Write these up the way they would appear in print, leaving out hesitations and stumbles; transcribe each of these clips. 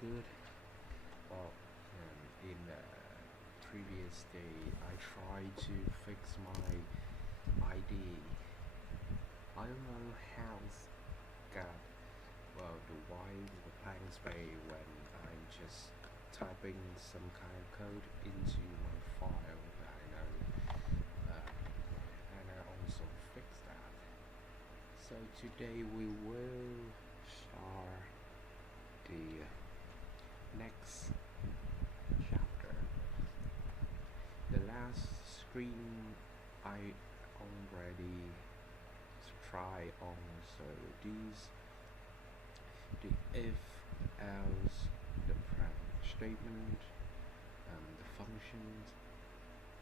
good. Well, in the previous day, I tried to fix my ID. I don't know how it's got the white the blank space when I'm just typing some kind of code into my file that I know, and I also fix that. So today we will start the next chapter. The last screen I already try on, so these the if else, the private statement, the functions,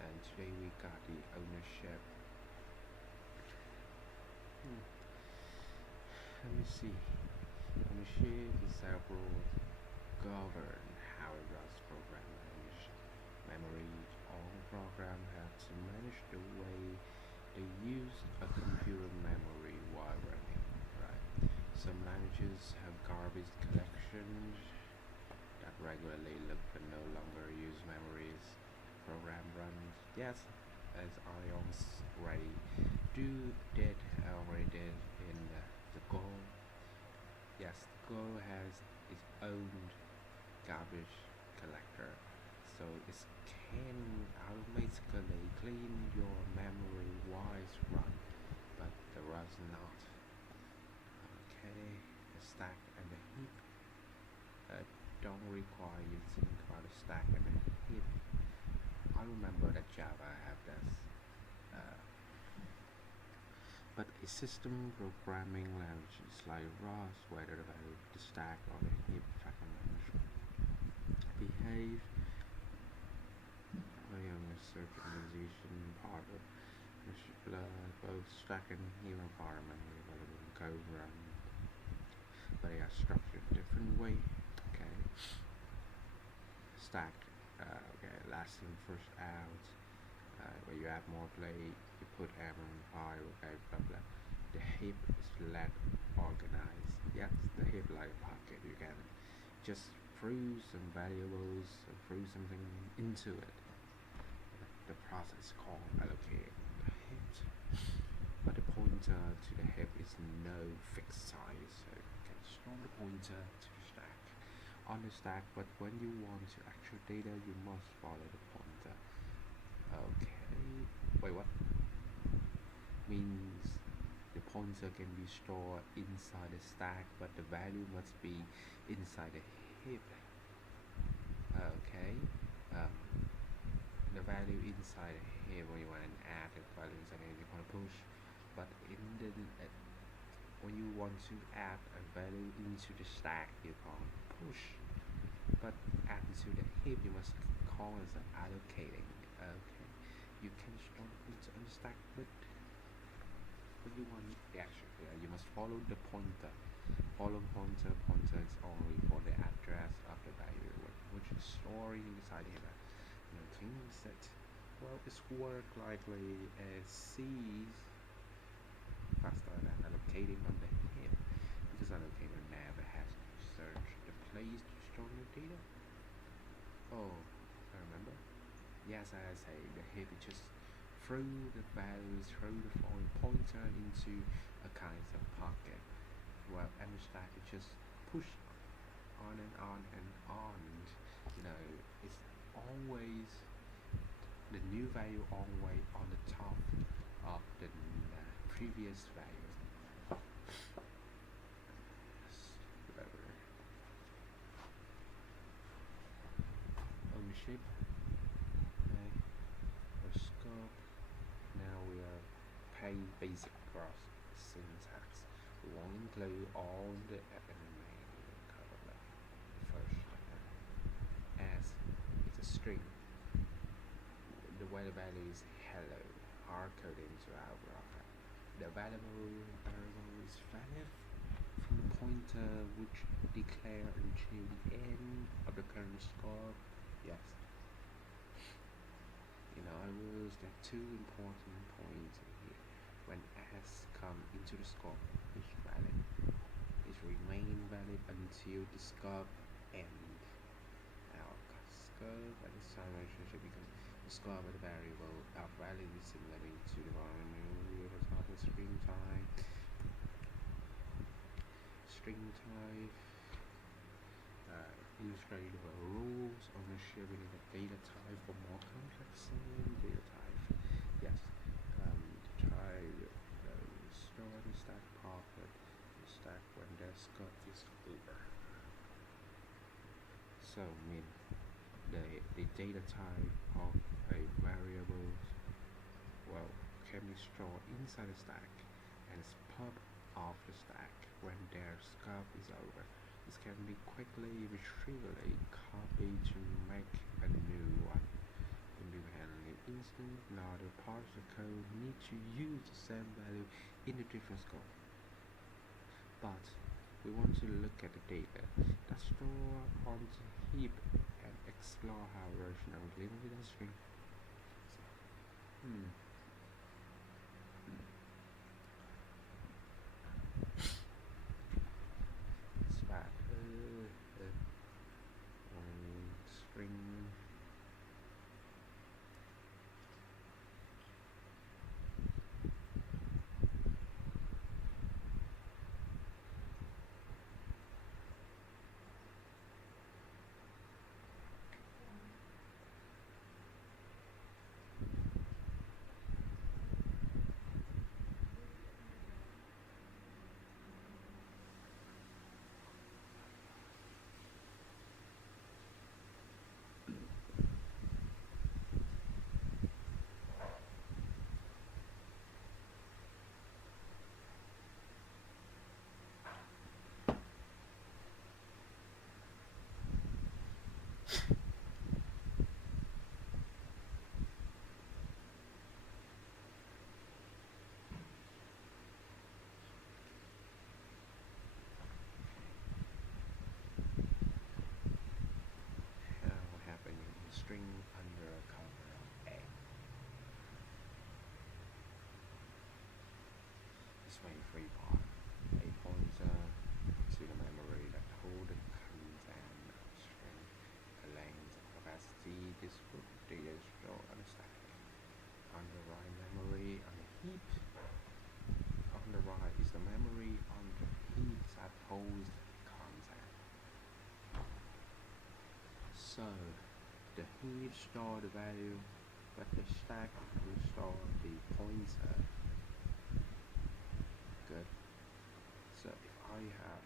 and today we got the ownership. Let me see. Ownership is several govern how it runs program manage memory. All program have to manage the way they use a computer memory while running. Right. Some languages have garbage collections that regularly look but no longer use memories. Program runs. Yes, as I already already did in the Go. Yes, the Go has its own garbage collector, so it can automatically clean your memory while it's run, but the Rust not. Okay, the stack and the heap don't require you to think about the stack and the heap. I remember that Java have this, uh, but a system programming language like Rust, whether the stack or the heap tracking management behave on a certain organization part of both stack and heap environment available in code run, but they are structured different way. Okay, stack. Okay, last in first out. Where you add more play, you put M on file. Okay, blah blah. The heap is let organized. Yes, the heap like a pocket. You can just throw some variables, throw something into it. The process called allocating the heap, but the pointer to the heap is no fixed size, so you can store the pointer to the stack on the stack. But when you want to actual data, you must follow the pointer. Okay, wait, what? Means the pointer can be stored inside the stack, but the value must be inside the heap. Okay, um, the value inside here when you want to add the value inside here, you want to push, but in the when you want to add a value into the stack, you can't push, but add to the heap, you must call as allocating. Okay, you can store it on the stack, but when you want you must follow the pointer. Follow pointer. Pointer is only for the address of the value which is stored inside here. Cleaning set. Well, it's work likely as C's faster than allocating on the heap, because allocator never has to search the place to store the data. Oh, I remember. Yes, as I say, the heap is just throw the values, throw the pointer into a kind of pocket. Well, and the stack is just push on and on and on. It's always the new value always on the top of the previous value. Ownership, okay, or scope. Now we are paying basic cross syntax. We won't include all the remaining code. The first as it's a string. The way the value is hello, hard coded into our graph. The variable is valid from the pointer which declare until the end of the current scope. Yes. I will use the two important points here. When s come into the scope, it's valid. It remain valid until the scope and our scope and the sign relationship because the scope of the variable of value is similar to the one we were talking string type illustrative rules ownership in the data type for more complex data type. Yes, type store the stack pocket stack when the scope is over. So mean the data type of a variable well can be stored inside the stack and is pop off the stack when their scope is over. This can be quickly retrievably copied to make a new one. Independently instant, now the parts of code need to use the same value in a different scope. But we want to look at the data that's stored on the heap and explore how version of living with a string. Hmm. Spot string happening string under a cover of A. This way free part. A pointer to the memory that hold the content of string, a length, a capacity, this would data stored on the stack. On the right memory on the heap. On the right is the memory on the heap that holds content. So the heap store the value, but the stack will store the pointer. Good. So if I have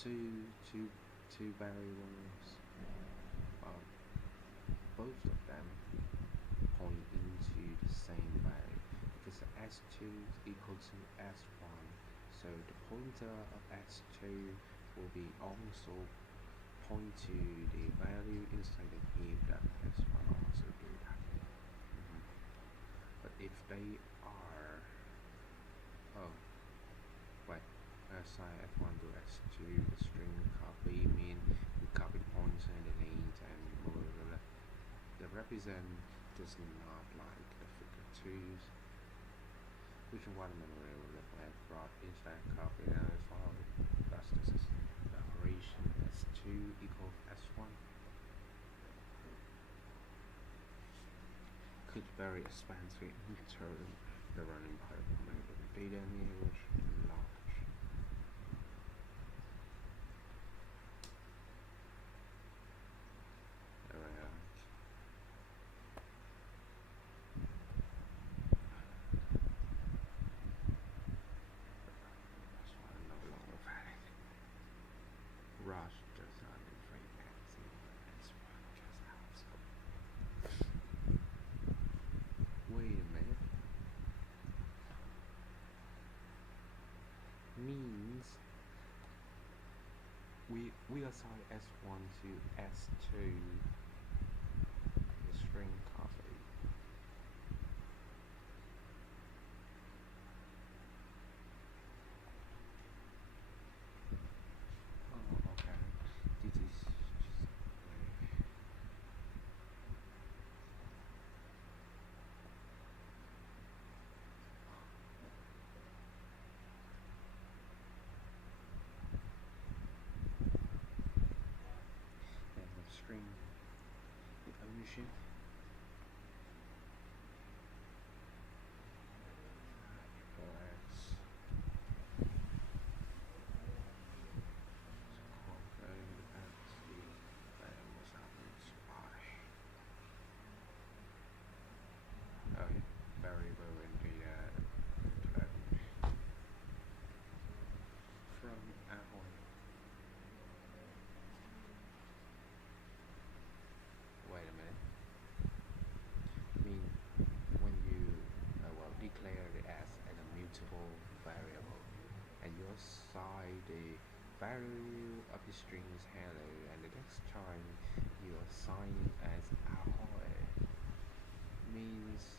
two variables, um, both of them point into the same value because s2 is equal to s1. So the pointer of s2 will be also point to the value inside the heap that s1 also do that. But if they are oh wait assign s1 to s2 the string copy mean we copy the pointer and the length and blah, blah, blah, blah. The represent does not like the figure 2's which one memory will look like brought inside copy and as well. Thus this is the operation s2 equals s1 could very expensive in turn the running part of the data which large. Alright. That's why I'm no longer valid. Rush does not inflate magazine as well just out. Wait a minute. Means we assign s1 to s2 the string copy. Oh, okay. This is just ownership. Let's confirm dependency and what's happening to okay, variable and data from Ahoy. Wait a minute. I mean, when you declare it as an immutable variable, and you assign the value of the strings hello, and the next time you assign it as ahoy, means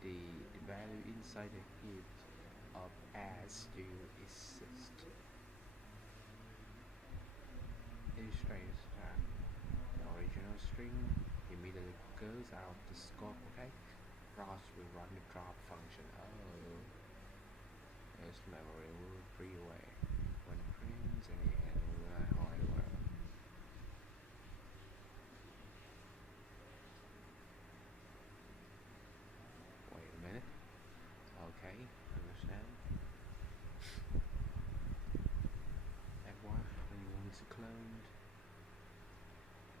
the value inside the heap of as still exists. Illustrates that the original string immediately goes out the scope, okay? ROS will run the drop function. Oh, its memory will free away when it prints any hardware. Wait a minute. Okay, understand. And what when you want to clone,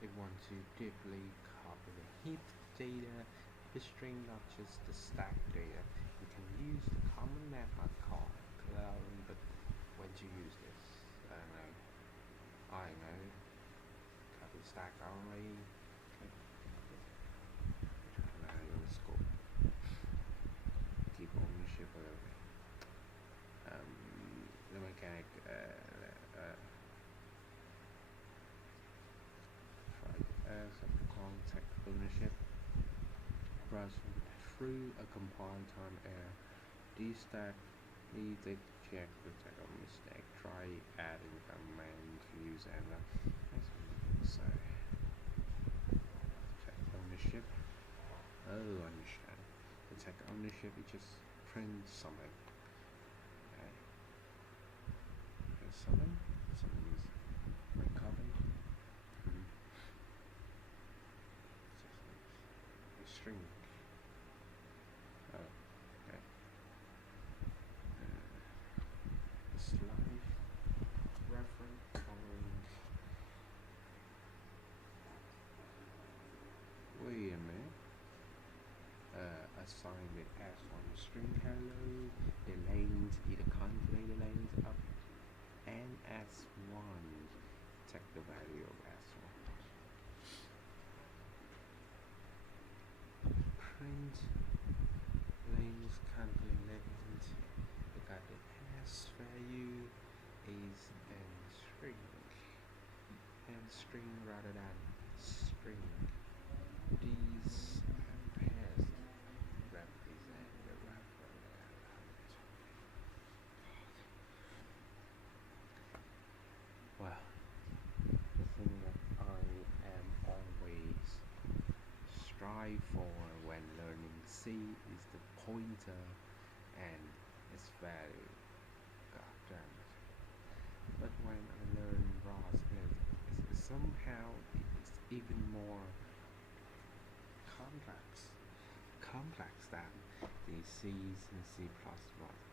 it wants to deeply copy the heap data, the string, not just the stack data. You can use the common method called clone, but when to use this, I don't know. I know. Copy stack only. Okay. Your scope. Keep ownership of everything. The mechanic something called tech ownership. Runs through a compile time error. Destack needs a check to check a mistake. Try adding command to use and so check ownership. Oh, understand. The tech ownership it just print something. Okay. Print something. Something is recovered. A string. Oh, okay. Slide reference following. Wait a minute. Assign the s1 string hello. The lanes either calculate the lanes up and s1. Check the value of s1. Print lanes calculate lanes. Look at the s value is n string rather than string. These pairs represent the reference. Well, the thing that I am always strive for when learning C is the pointer and its value. God damn it. But when I learn ROS, it's somehow it's even more complex than the C's and C++.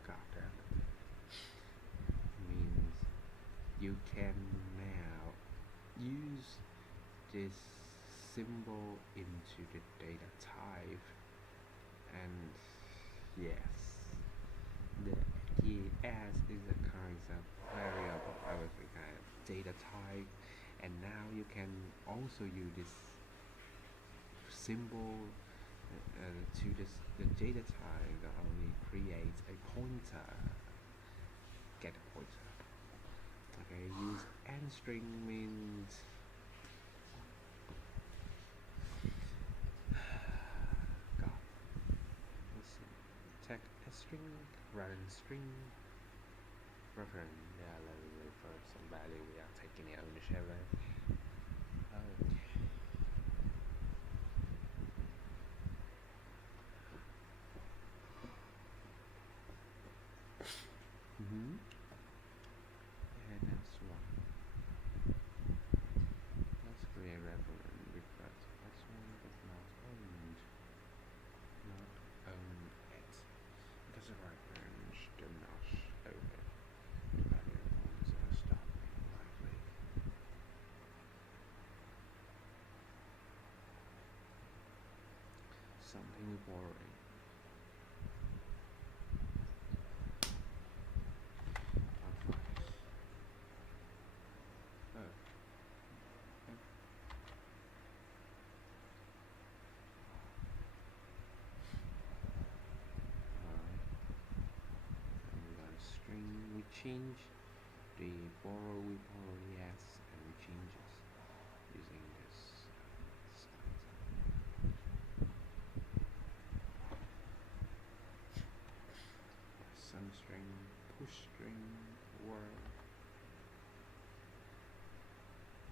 God damn it. Means you can now use this symbol into the data type, and yes, the as is a kind of variable with a kind of data type, and now you can also use this symbol to the data type that only creates a pointer, get a pointer. Okay, use n string means God. Let's see. Tech a string rather than string reference. Yeah, let me refer some value without taking the ownership of it. Okay. And that's one. Let's create reference request. That's one. something boring. Advice. Oh, okay. Alright. And we got a string. We change the borrow with borrow yes, and we changes using this stanza. Sum string, push string, word,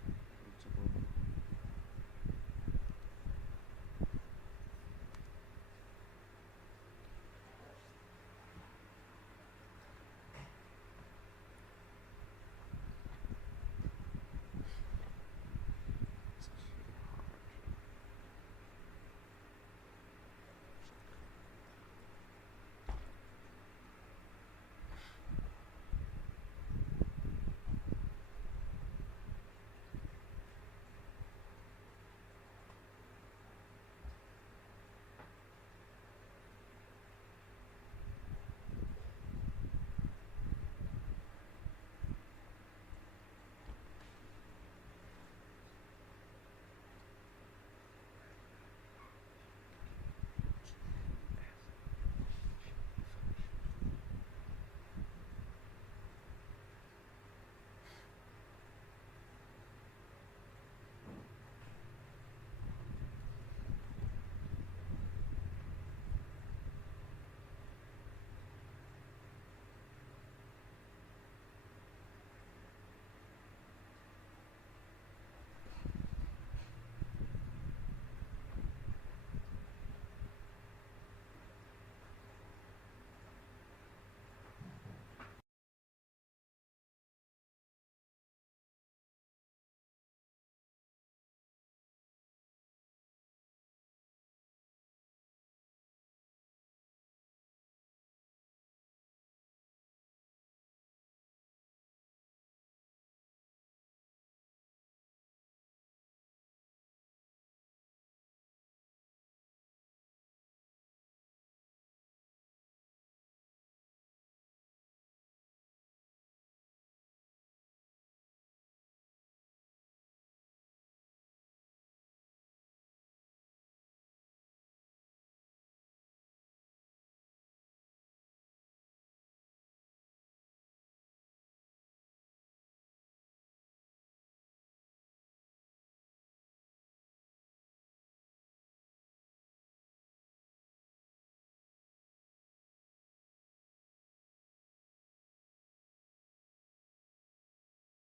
notable. It's actually hard.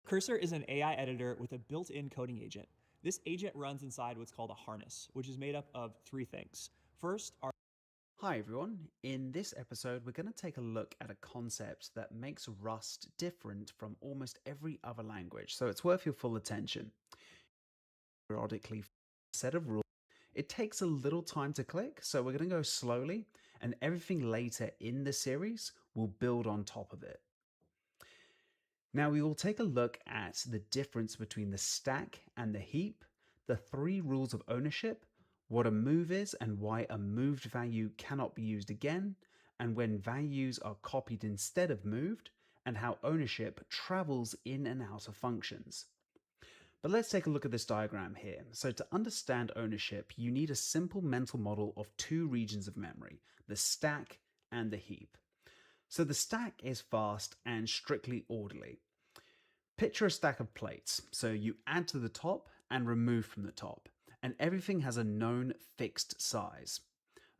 Cursor is an AI editor with a built-in coding agent. This agent runs inside what's called a harness, which is made up of three things. First are Hi everyone. In this episode, we're going to take a look at a concept that makes Rust different from almost every other language, so it's worth your full attention. Periodically, set of rules. It takes a little time to click, so we're going to go slowly, and everything later in the series will build on top of it. Now we will take a look at the difference between the stack and the heap, the three rules of ownership, what a move is and why a moved value cannot be used again, and when values are copied instead of moved, and how ownership travels in and out of functions. But let's take a look at this diagram here. So to understand ownership, you need a simple mental model of two regions of memory, the stack and the heap. So the stack is fast and strictly orderly. Picture a stack of plates. So you add to the top and remove from the top, and everything has a known fixed size.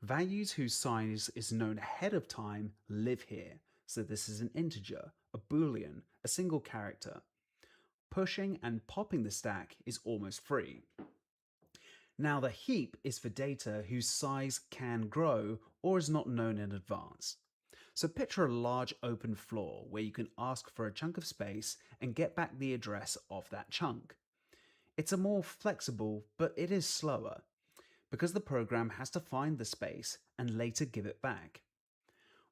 Values whose size is known ahead of time live here. So this is an integer, a boolean, a single character. Pushing and popping the stack is almost free. Now the heap is for data whose size can grow or is not known in advance. So picture a large open floor where you can ask for a chunk of space and get back the address of that chunk. It's a more flexible, but it is slower, because the program has to find the space and later give it back.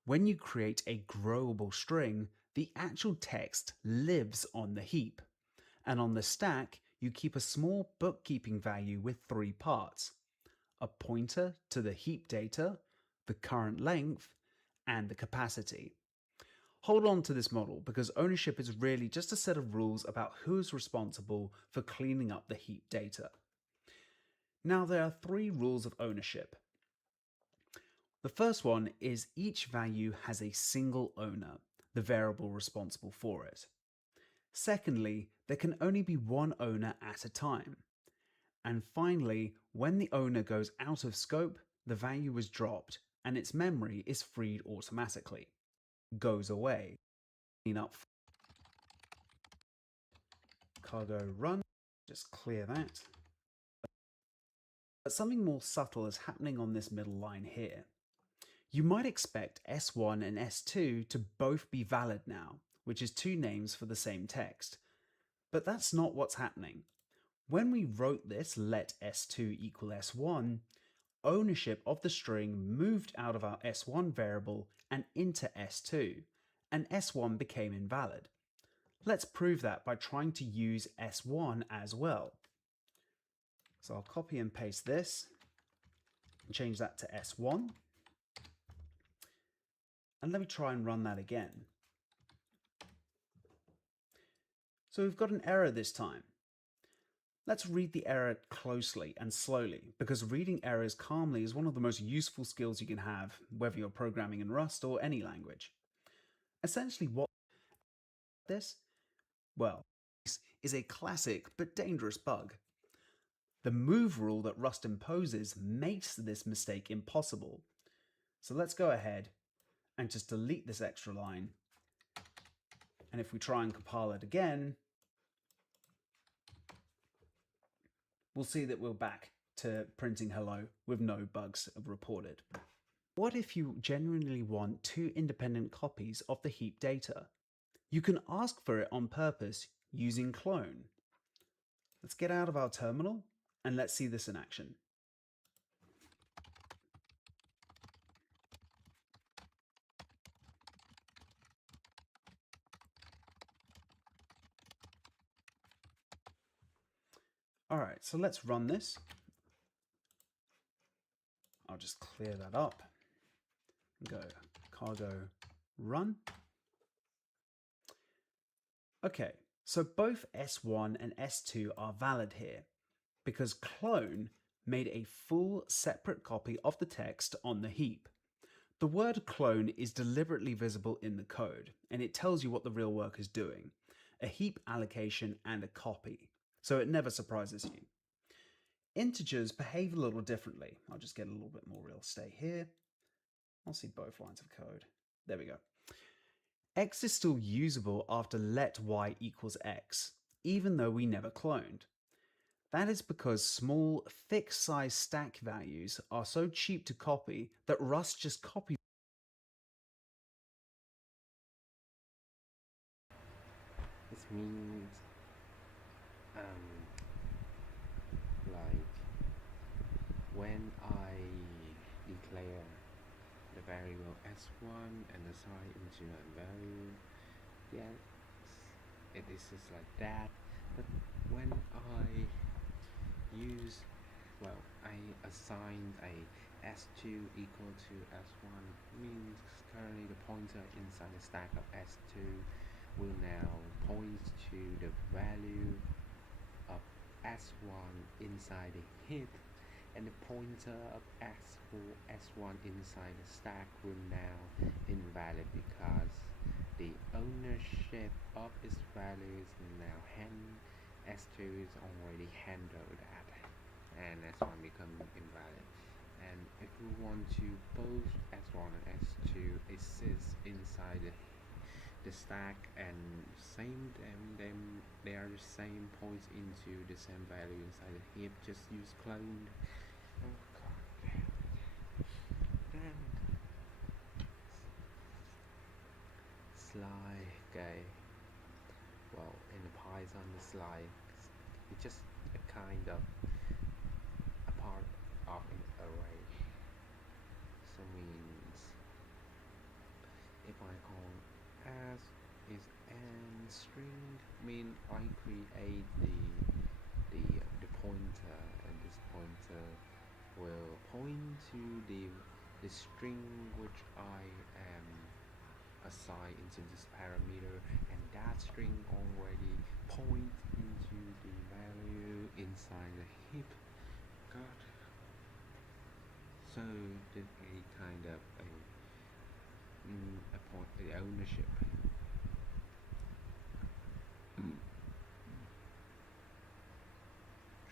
When you create a growable string, the actual text lives on the heap, and on the stack, you keep a small bookkeeping value with three parts: a pointer to the heap data, the current length, and the capacity. Hold on to this model because ownership is really just a set of rules about who is responsible for cleaning up the heap data. Now there are 3 rules of ownership. The first one is each value has a single owner, the variable responsible for it. Secondly, there can only be one owner at a time. And finally, when the owner goes out of scope, the value is dropped and its memory is freed automatically. Goes away. Clean up. Cargo run. Just clear that. But something more subtle is happening on this middle line here. You might expect S1 and S2 to both be valid now, which is 2 names for the same text. But that's not what's happening. When we wrote this let S2 equal S1, ownership of the string moved out of our S1 variable and into S2, and S1 became invalid. Let's prove that by trying to use S1 as well. So I'll copy and paste this and change that to S1. And let me try and run that again. So we've got an error this time. Let's read the error closely and slowly, because reading errors calmly is one of the most useful skills you can have, whether you're programming in Rust or any language. Essentially what this? Well, this is a classic but dangerous bug. The move rule that Rust imposes makes this mistake impossible. So let's go ahead and just delete this extra line. And if we try and compile it again, we'll see that we're back to printing hello with no bugs reported. What if you genuinely want 2 independent copies of the heap data? You can ask for it on purpose using clone. Let's get out of our terminal and let's see this in action. All right, so let's run this. I'll just clear that up. Go cargo run. Okay, so both S1 and S2 are valid here because clone made a full separate copy of the text on the heap. The word clone is deliberately visible in the code, and it tells you what the real work is doing, a heap allocation and a copy, so it never surprises you. Integers behave a little differently. I'll just get a little bit more real estate here. I'll see both lines of code. There we go. X is still usable after let y equals x, even though we never cloned. That is because small, fixed size stack values are so cheap to copy that Rust just copies. This means like when I declare the variable s1 and assign into a value, yes, it is just like that. But when I use, well, I assigned a s2 equal to s1, means currently the pointer inside the stack of s2 will now point to the value of s1 inside the heap, and the pointer of s1 inside the stack will now invalid because the ownership of its value is now s2 is already handled that, and s1 become invalid. And if we want to both s1 and s2 exist inside the stack and they are the same points into the same value inside the heap, just use clone. Oh god, damn it. Sly guy. Well, in the Python, the sly is just a kind of a part of an array. So means if I call as is n string, mean I create the pointer, and this pointer will point to the string which I am assign into this parameter, and that string already point into the value inside the heap. Got so this a kind of a point the ownership.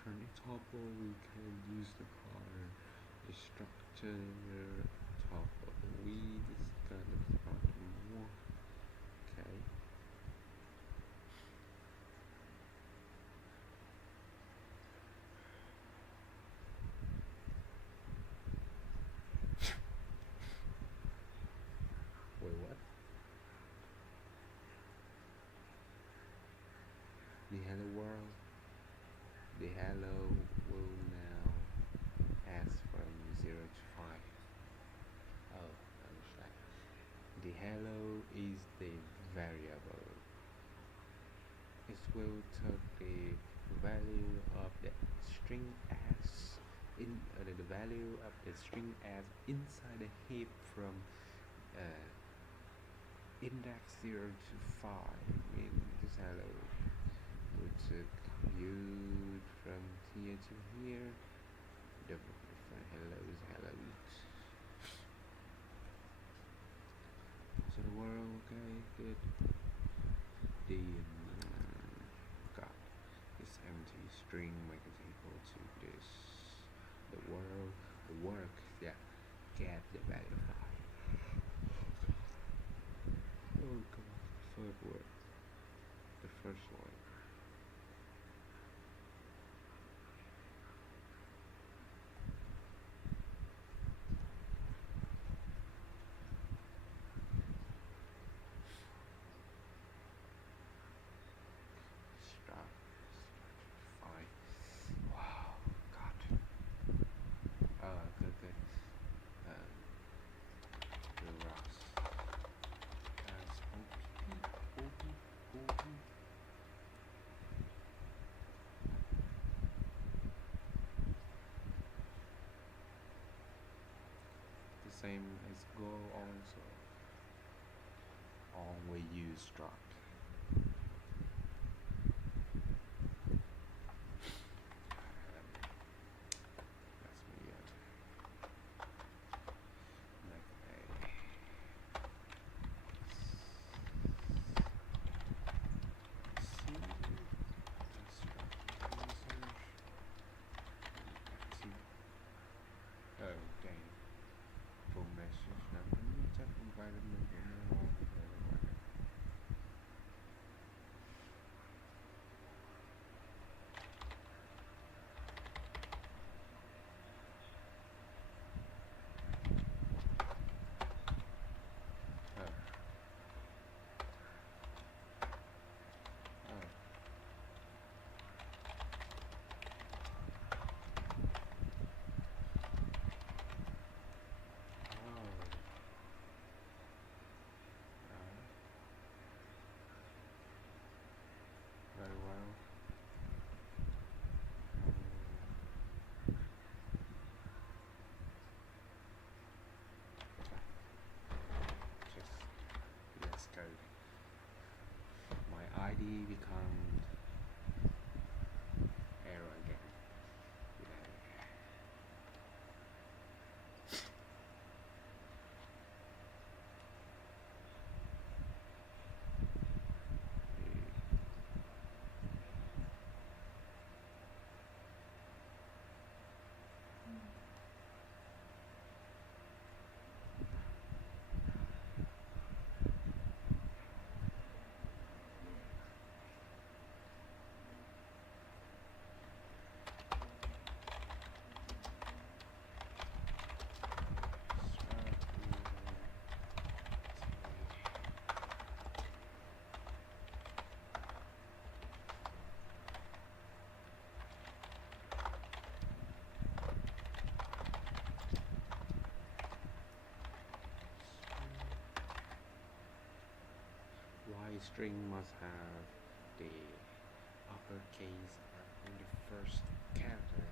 Turn it topple, we can use the color the structure topple. We discussed about more. Okay. Wait, what? The hello world. The hello will now ask from 0 to 5. Oh, understand. The hello is the variable. It will take the value of the string as the value of the string as inside the heap from index 0 to 5. Means this hello will take you from here to here. Double different hellos, hellos. So the world, okay, good. The got this empty string make it equal to this. The world, the work, yeah, get the value of 5. Oh god, third word. The first one. Start 5. Wow, god. Good, good. The Ross. As OP. The same as Go also. Always use struct. That's me like oh dang. Full message number. Check environment. Oh. Oh. Very well. Just let's go. My ID becomes error again. Y string must have the uppercase in the first character.